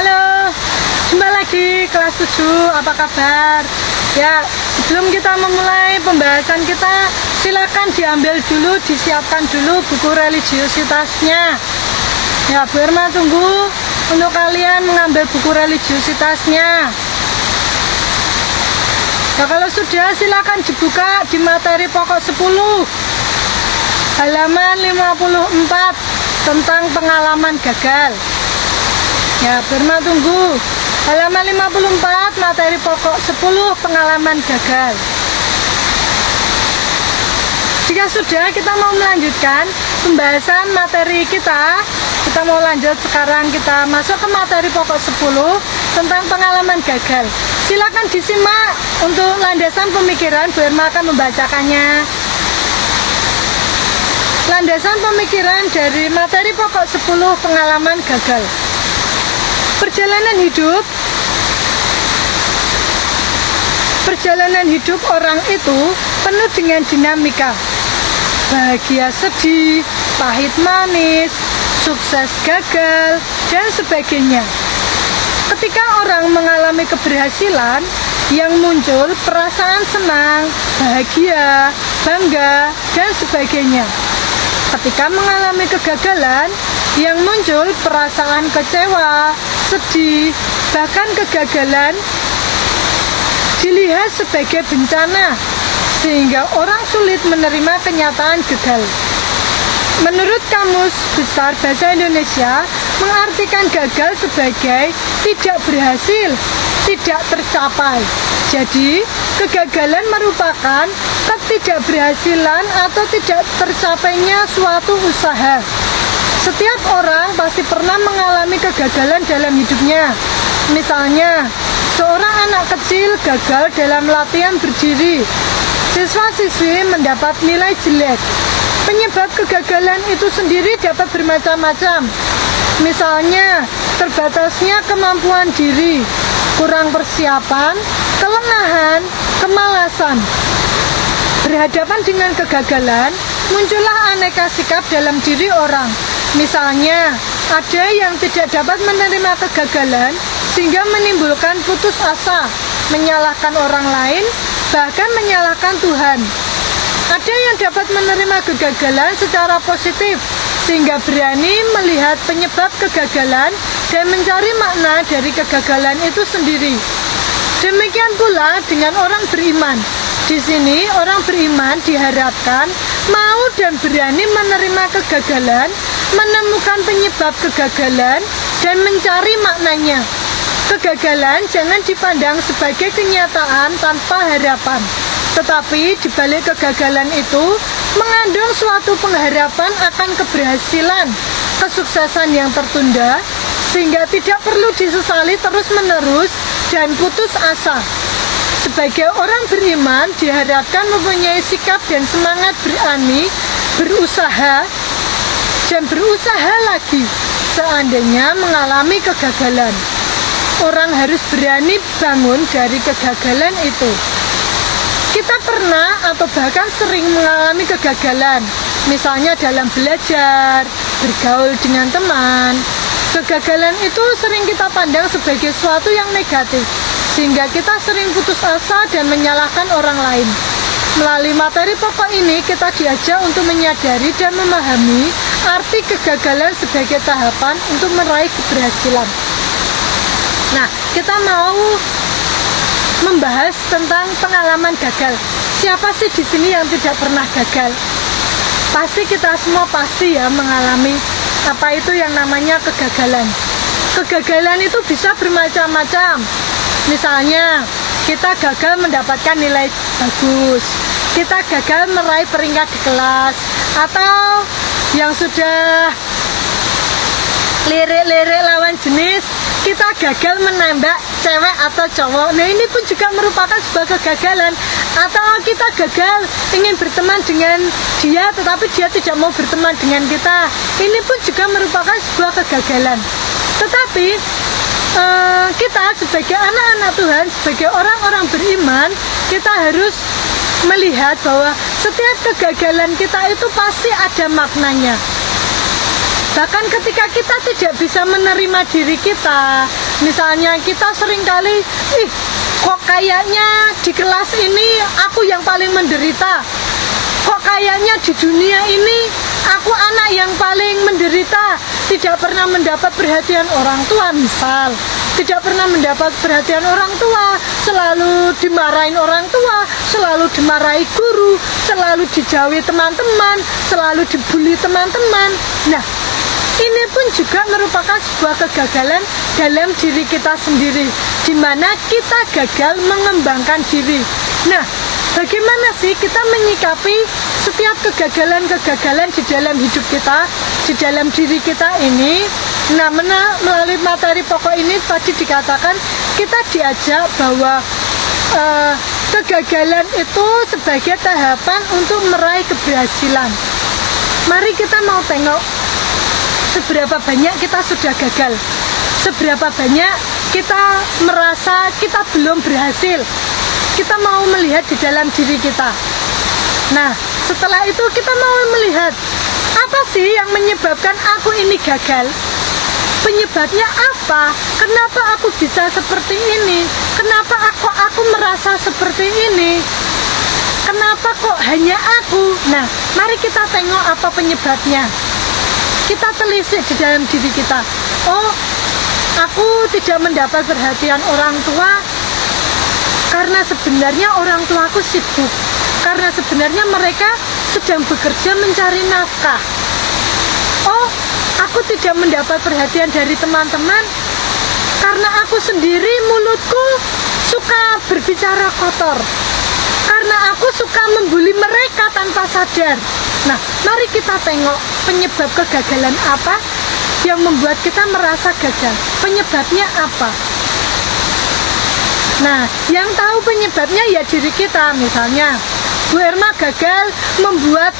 Halo, jumpa lagi kelas 7, apa kabar? Ya, sebelum kita memulai pembahasan kita, silakan diambil dulu, disiapkan dulu buku religiusitasnya. Ya, Bu Irma tunggu untuk kalian mengambil buku religiusitasnya. Nah, kalau sudah silakan dibuka di materi pokok 10 halaman 54 tentang pengalaman gagal. Ya, Bu Irma tunggu halaman 54 materi pokok 10 pengalaman gagal. Jika sudah, kita mau melanjutkan pembahasan materi kita. Kita mau lanjut sekarang, kita masuk ke materi pokok 10 tentang pengalaman gagal. Silakan disimak untuk landasan pemikiran, Bu Irma akan membacakannya. Landasan pemikiran dari materi pokok 10 pengalaman gagal. Perjalanan hidup orang itu penuh dengan dinamika. Bahagia sedih, pahit manis, sukses gagal, dan sebagainya. Ketika orang mengalami keberhasilan, yang muncul perasaan senang, bahagia, bangga, dan sebagainya. Ketika mengalami kegagalan, yang muncul perasaan kecewa, sedih, bahkan kegagalan dilihat sebagai bencana, sehingga orang sulit menerima kenyataan gagal. Menurut Kamus Besar Bahasa Indonesia, mengartikan gagal sebagai tidak berhasil, tidak tercapai. Jadi, kegagalan merupakan ketidakberhasilan atau tidak tercapainya suatu usaha. Setiap orang pasti pernah mengalami kegagalan dalam hidupnya. Misalnya, seorang anak kecil gagal dalam latihan berdiri. Siswa-siswi mendapat nilai jelek. Penyebab kegagalan itu sendiri dapat bermacam-macam. Misalnya, terbatasnya kemampuan diri, kurang persiapan, kelengahan, kemalasan. Berhadapan dengan kegagalan, muncullah aneka sikap dalam diri orang. Misalnya, ada yang tidak dapat menerima kegagalan sehingga menimbulkan putus asa, menyalahkan orang lain, bahkan menyalahkan Tuhan. Ada yang dapat menerima kegagalan secara positif sehingga berani melihat penyebab kegagalan dan mencari makna dari kegagalan itu sendiri. Demikian pula dengan orang beriman. Di sini orang beriman diharapkan mau dan berani menerima kegagalan, menemukan penyebab kegagalan, dan mencari maknanya. Kegagalan jangan dipandang sebagai kenyataan tanpa harapan, tetapi di balik kegagalan itu mengandung suatu pengharapan akan keberhasilan, kesuksesan yang tertunda, sehingga tidak perlu disesali terus-menerus dan putus asa. Sebagai orang beriman diharapkan mempunyai sikap dan semangat berani, berusaha, dan berusaha lagi seandainya mengalami kegagalan. Orang harus berani bangun dari kegagalan itu. Kita pernah atau bahkan sering mengalami kegagalan, misalnya dalam belajar, bergaul dengan teman. Kegagalan itu sering kita pandang sebagai sesuatu yang negatif, sehingga kita sering putus asa dan menyalahkan orang lain. Melalui materi pokok ini, kita diajak untuk menyadari dan memahami arti kegagalan sebagai tahapan untuk meraih keberhasilan. Nah, kita mau membahas tentang pengalaman gagal. Siapa sih di sini yang tidak pernah gagal? Pasti kita semua pasti ya mengalami apa itu yang namanya kegagalan. Kegagalan itu bisa bermacam-macam. Misalnya, kita gagal mendapatkan nilai bagus, kita gagal meraih peringkat di kelas, atau yang sudah lirik-lirik lawan jenis, kita gagal menembak cewek atau cowok. Nah, ini pun juga merupakan sebuah kegagalan. Atau kita gagal ingin berteman dengan dia, tetapi dia tidak mau berteman dengan kita. Ini pun juga merupakan sebuah kegagalan. Tetapi kita sebagai anak-anak Tuhan, sebagai orang-orang beriman, kita harus melihat bahwa setiap kegagalan kita itu pasti ada maknanya. Bahkan ketika kita tidak bisa menerima diri kita, misalnya kita seringkali, kok kayaknya di kelas ini aku yang paling menderita, kok kayaknya di dunia ini aku anak yang paling menderita, tidak pernah mendapat perhatian orang tua misal, tidak pernah mendapat perhatian orang tua, selalu dimarahin orang tua, selalu dimarahi guru, selalu dijauhi teman-teman, selalu dibully teman-teman. Nah, ini pun juga merupakan sebuah kegagalan dalam diri kita sendiri, di mana kita gagal mengembangkan diri. Nah, bagaimana sih kita menyikapi setiap kegagalan-kegagalan di dalam hidup kita, di dalam diri kita ini? Nah, melalui materi pokok ini tadi dikatakan kita diajak bahwa kegagalan itu sebagai tahapan untuk meraih keberhasilan. Mari kita mau tengok seberapa banyak kita sudah gagal, seberapa banyak kita merasa kita belum berhasil. Kita mau melihat di dalam diri kita. Nah, setelah itu kita mau melihat apa sih yang menyebabkan aku ini gagal. Penyebabnya apa? Kenapa aku bisa seperti ini? Kenapa aku merasa seperti ini? Kenapa kok hanya aku? Nah, mari kita tengok apa penyebabnya. Kita telisik di dalam diri kita. Oh, aku tidak mendapat perhatian orang tua karena sebenarnya orang tuaku sibuk. Karena sebenarnya mereka sedang bekerja mencari nafkah. Oh, aku tidak mendapat perhatian dari teman-teman karena aku sendiri mulutku suka berbicara kotor. Karena aku suka membuli mereka tanpa sadar. Nah, mari kita tengok penyebab kegagalan apa yang membuat kita merasa gagal. Penyebabnya apa? Nah, yang tahu penyebabnya ya diri kita. Misalnya, Bu Erma gagal membuat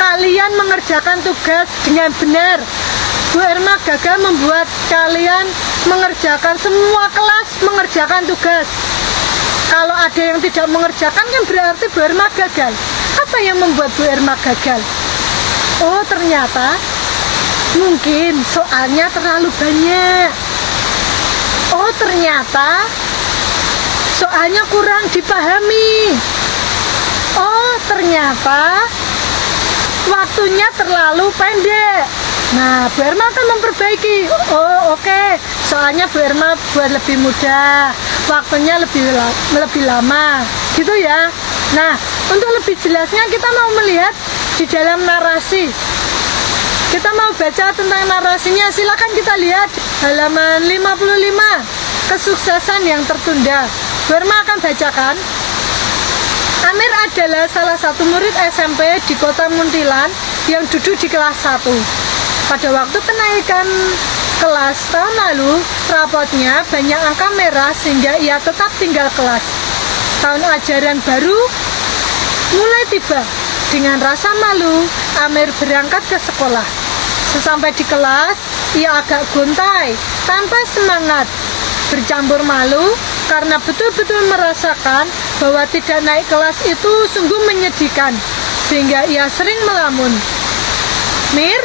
kalian mengerjakan tugas dengan benar. Bu Erma gagal membuat kalian mengerjakan semua kelas mengerjakan tugas. Kalau ada yang tidak mengerjakan kan berarti Bu Erma gagal. Apa yang membuat Bu Erma gagal? Oh, ternyata mungkin soalnya terlalu banyak. Oh, ternyata soalnya kurang dipahami. Oh, ternyata waktunya terlalu pendek. Nah, Bu Erma akan memperbaiki. Oh, oke. Soalnya Bu Erma buat lebih mudah, waktunya lebih lama, gitu ya. Nah, untuk lebih jelasnya kita mau melihat di dalam narasi. Kita mau baca tentang narasinya. Silakan kita lihat halaman 55. Kesuksesan yang tertunda. Bu Erma akan bacakan. Amir adalah salah satu murid SMP di kota Muntilan yang duduk di kelas 1. Pada waktu kenaikan kelas tahun lalu, rapotnya banyak angka merah sehingga ia tetap tinggal kelas. Tahun ajaran baru mulai tiba. Dengan rasa malu, Amir berangkat ke sekolah. Sesampai di kelas, ia agak gontai, tanpa semangat. Bercampur malu karena betul-betul merasakan bahwa tidak naik kelas itu sungguh menyedihkan, sehingga ia sering melamun. Mir,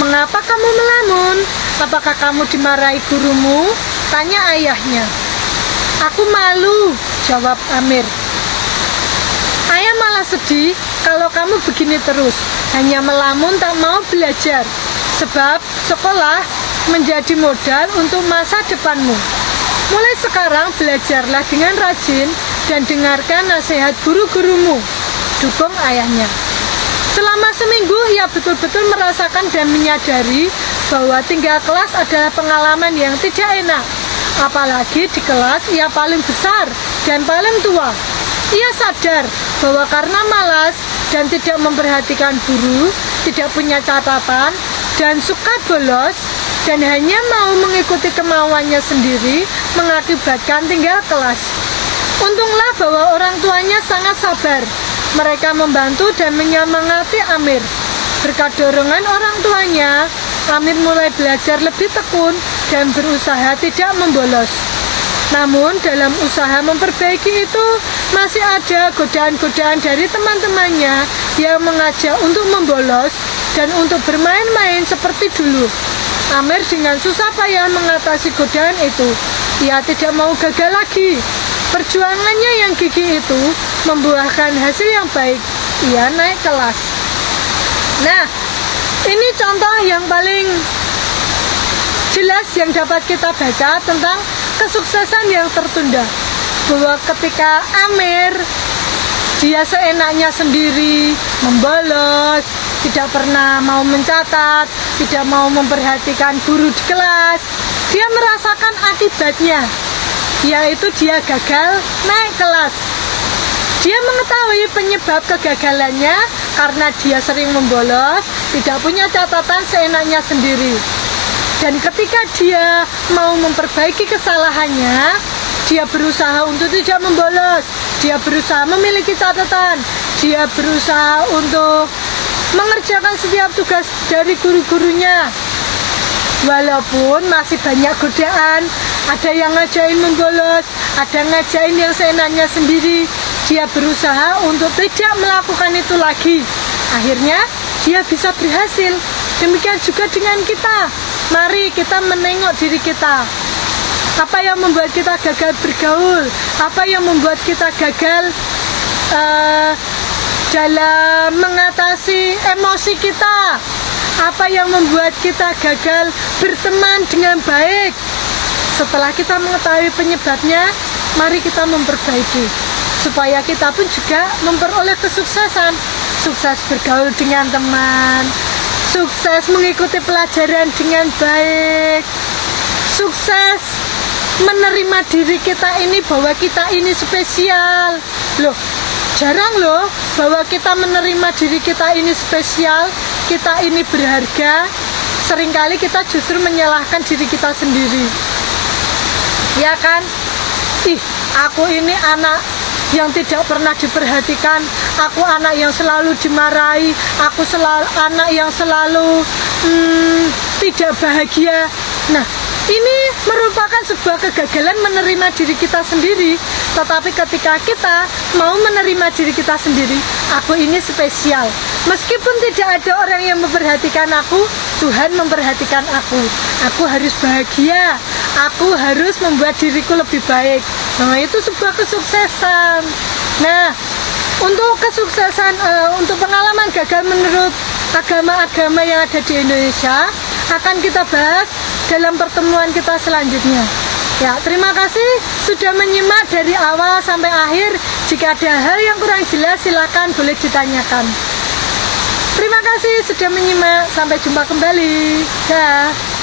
mengapa kamu melamun? Apakah kamu dimarahi gurumu? Tanya ayahnya. Aku malu, jawab Amir. Ayah malah sedih kalau kamu begini terus, hanya melamun tak mau belajar, sebab sekolah menjadi modal untuk masa depanmu. Mulai sekarang belajarlah dengan rajin dan dengarkan nasihat guru-gurumu, dukung ayahnya. Selama seminggu ia betul-betul merasakan dan menyadari bahwa tinggal kelas adalah pengalaman yang tidak enak. Apalagi di kelas ia paling besar dan paling tua. Ia sadar bahwa karena malas dan tidak memperhatikan guru, tidak punya catatan, dan suka bolos, dan hanya mau mengikuti kemauannya sendiri, mengakibatkan tinggal kelas. Untunglah bahwa orang tuanya sangat sabar. Mereka membantu dan menyemangati Amir. Berkat dorongan orang tuanya, Amir mulai belajar lebih tekun dan berusaha tidak membolos. Namun dalam usaha memperbaiki itu, masih ada godaan-godaan dari teman-temannya yang mengajak untuk membolos dan untuk bermain-main seperti dulu. Amir dengan susah payah mengatasi godaan itu. Ia tidak mau gagal lagi. Perjuangannya yang gigih itu membuahkan hasil yang baik. Ia naik kelas. Nah, ini contoh yang paling jelas yang dapat kita baca tentang kesuksesan yang tertunda. Bahwa ketika Amir, dia seenaknya sendiri, membolos, tidak pernah mau mencatat, tidak mau memperhatikan guru di kelas, dia merasakan akibatnya, yaitu dia gagal naik kelas. Dia mengetahui penyebab kegagalannya karena dia sering membolos, tidak punya catatan, seenaknya sendiri. Dan ketika dia mau memperbaiki kesalahannya, dia berusaha untuk tidak membolos, dia berusaha memiliki catatan, dia berusaha untuk mengerjakan setiap tugas dari guru-gurunya. Walaupun masih banyak godaan, ada yang ngajain membolos, ada ngajain yang seenaknya sendiri, dia berusaha untuk tidak melakukan itu lagi. Akhirnya dia bisa berhasil. Demikian juga dengan kita. Mari kita menengok diri kita. Apa yang membuat kita gagal bergaul? Apa yang membuat kita gagal dalam mengatasi emosi kita? Apa yang membuat kita gagal berteman dengan baik? Setelah kita mengetahui penyebabnya, mari kita memperbaiki supaya kita pun juga memperoleh kesuksesan. Sukses bergaul dengan teman, sukses mengikuti pelajaran dengan baik, sukses menerima diri kita ini bahwa kita ini spesial. Loh, jarang loh bahwa kita menerima diri kita ini spesial, kita ini berharga. Seringkali kita justru menyalahkan diri kita sendiri. Ya kan? Ih, aku ini anak yang tidak pernah diperhatikan, aku anak yang selalu dimarahi, aku anak yang selalu tidak bahagia. Nah, ini merupakan sebuah kegagalan menerima diri kita sendiri. Tetapi ketika kita mau menerima diri kita sendiri, aku ini spesial. Meskipun tidak ada orang yang memperhatikan aku, Tuhan memperhatikan aku. Aku harus bahagia. Aku harus membuat diriku lebih baik. Nah, itu sebuah kesuksesan. Nah, untuk kesuksesan, untuk pengalaman gagal menurut agama-agama yang ada di Indonesia, akan kita bahas dalam pertemuan kita selanjutnya. Ya, terima kasih sudah menyimak dari awal sampai akhir. Jika ada hal yang kurang jelas, silakan boleh ditanyakan. Terima kasih sudah menyimak. Sampai jumpa kembali. Dah.